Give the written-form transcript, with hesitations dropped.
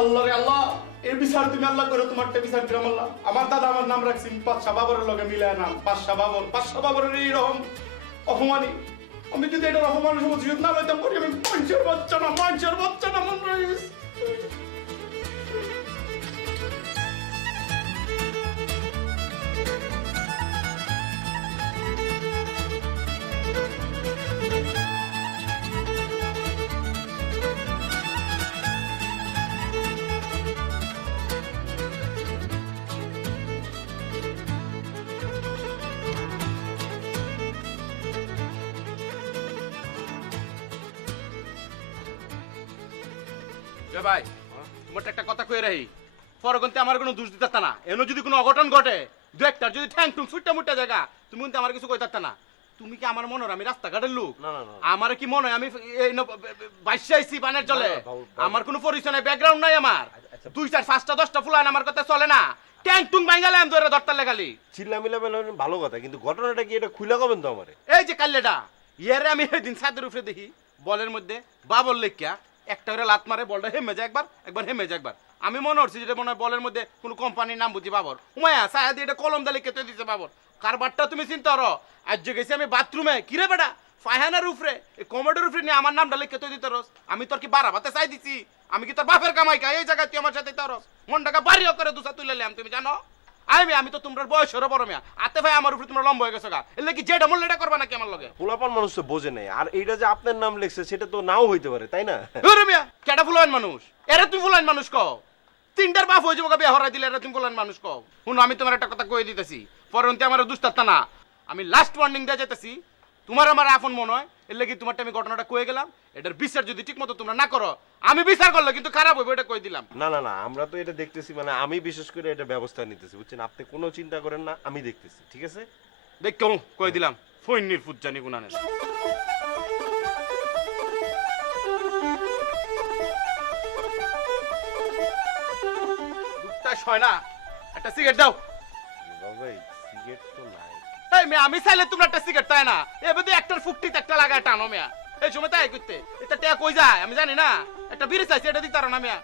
আল্লাহ রে আল্লাহ, এর বিচার তুমি আল্লাহ করো, তোমারটা বিচার দিলাম আল্লাহ। আমার দাদা আমার নাম রাখছি বাদশা বাবরের লগে মিলায় নাম বাদশা বাবরের এইরকম অপমানি। আমি যদি এটার অপমানের সময় সুযোগ না লইতাম করি, আমি মানুষের বাচ্চা না মন রয়েছে। ভাই তোমার একটা কথা কয়ে রাহি, পরগন্তে আমার কোনো দোষ দিতে না। এনো যদি কোনো অঘটন ঘটে, দু একটা যদি ঠ্যাং টুং ছুটটা মুটটা জায়গা, তুমি কিন্তু আমার কিছু কইতে না। তুমি কি আমার মনে হয় আমি রাস্তাঘাটের লোক? আমার কি মনে হয় আমি বাইশে আইছি পানের চলে? আমার কোনো পরিচয় নাই, ব্যাকগ্রাউন্ড নাই আমার। 2 4 5টা 10টা ফুলান আমার কথা চলে না। ট্যাং টুং ভাঙালে আমি ধরে ধরতে লাগালি। চিল্লা মিলাবেন ভালো কথা, কিন্তু ঘটনাটা কি এটা খুলে কবেন তো আমারে? এই যে কাল্লেটা ইয়ারে আমি সেদিন ছাদের উপরে দেখি বলের মধ্যে বাবল লেখিয়া একটা করে লাত মারে, বলটা হেমে যায় একবার হেমে যায় একবার। আমি মনে হচ্ছে যেটা মনে হয় বলের মধ্যে কোনো কোম্পানির নাম বুঝি বাবর। উমায়া সায়াদি এটা কলম দালে কেটে দিতে বাবর। কারবারটা তুমি চিন্তা করো। আজ যে গেছি আমি বাথরুমে, কিরে বেটা ফায়হানার উপরে এই কমেডের উপরে নিয়ে আমার নামটা লিখে দিতে রস। আমি তোর কি বাড়াবাতে চাই দিছি? আমি কি তোর বাপের কামাই খাই? এই জায়গায় তুই আমার সাথে তারস মনটাকে বাড়িও করে দুসা তুলে নিলাম, তুমি জানো? আমি তো তোমার বয়সের বড় মেয়া, আতে ভাই আমার উপরে তোমরা লম্বা হয়ে গেছো গা। এলে কি যেটা মূল্য এটা করবা নাকি আমার লগে? পোলাপান মানুষ তো বোঝে নাই, আর এইটা যে আপনার নাম লিখছে সেটা তো নাও হইতে পারে, তাই না? ওরে মিয়া কেডা ফুলাইন মানুষ? এরা তুই ফুলাইন মানুষ কও? 3টার বাপ হয়ে যাবো বিয়ে হরাই দিলে এরা তুমি ফুলাইন মানুষ কও? শুনো আমি তোমার একটা কথা কয়ে দিতেছি, পরন্তে আমার দুষ্টাত্তা না। আমি লাস্ট ওয়ার্নিং দিয়ে যেতেছি, তোমার আমার আপন মনে হয়, এর লাগি তোমারটা আমি ঘটনাটা কয়ে গেলাম। এটার বিচার যদি ঠিক মতো তোমরা না করো, আমি বিচার করলে কিন্তু খারাপ হইব, এটা কয়ে দিলাম। না না না, আমরা তো এটা দেখতেছি, মানে আমি বিশেষ করে এটা ব্যবস্থা নিতেছি, বুঝছেন? আপনি কোনো চিন্তা করেন না, আমি দেখতেছি, ঠিক আছে? দেখ কেমন কয়ে দিলাম, ফৈন্নির ফুট জানি গুনানের। হয় না, একটা সিগারেট দাও। ভাই সিগারেট তো নাই। এই মেয়ে আমি চাইলে তোমরা একটা সিগারেট তাই না, এবার তো একটার ফুকটিতে একটা লাগায় টানো মেয়া। এই সময় তাই করতে এটা টেয়া কই যায় আমি জানি না। একটা বিড়ি চাইছি, এটা দিতে পারো না মেয়া।